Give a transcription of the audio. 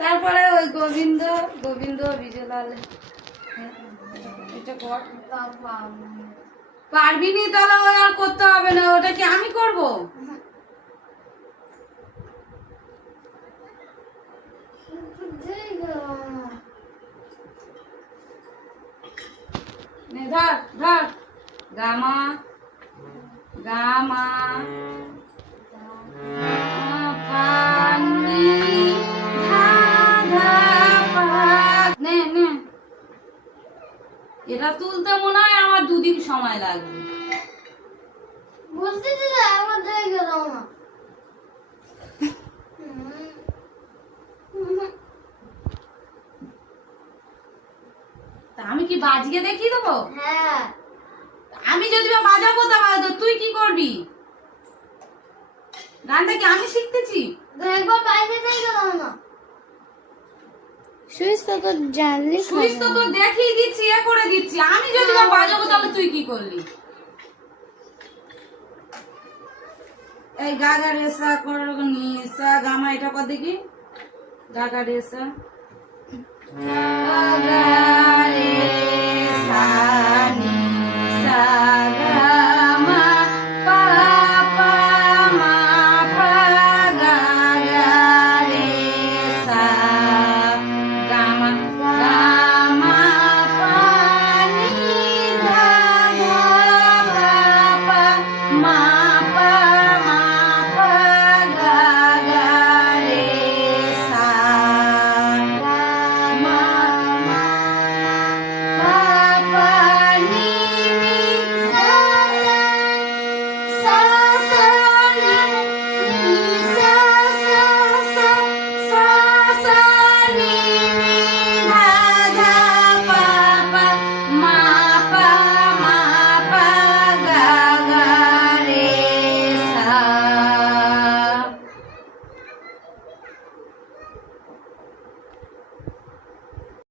তারপরে ওই গোবিন্দ গোবিন্দ বিজয়লাল এটা কর। পারবি নি তাহলে ওই আর করতে হবে না, ওটা কি আমি করব? ধর ধর গামা গামা পানি ধা ধা পা। নে নে, এটা তুলতে মনে হয় আমার 2 দিন সময় লাগবে। বলতে দিলে আমার জায়গা দাও না। তা আমি কি বাজিয়ে দেখিয়ে দেবো? হ্যাঁ, আমি যদি বা বাজাবো তাহলে তুই কি করবি? গানটা কি আমি শিখতেছি? একবার বাইরে জায়গা দাও না। সুইচ তো তোর জানলি, সুইচ তো তোর দেখিয়ে দিচ্ছি, এ করে দিচ্ছি। আমি যদি বা বাজাবো তাহলে তুই কি করলি? এই গাগা রেসা কর নিসা গামা এটা কর দেখি। Gaga racer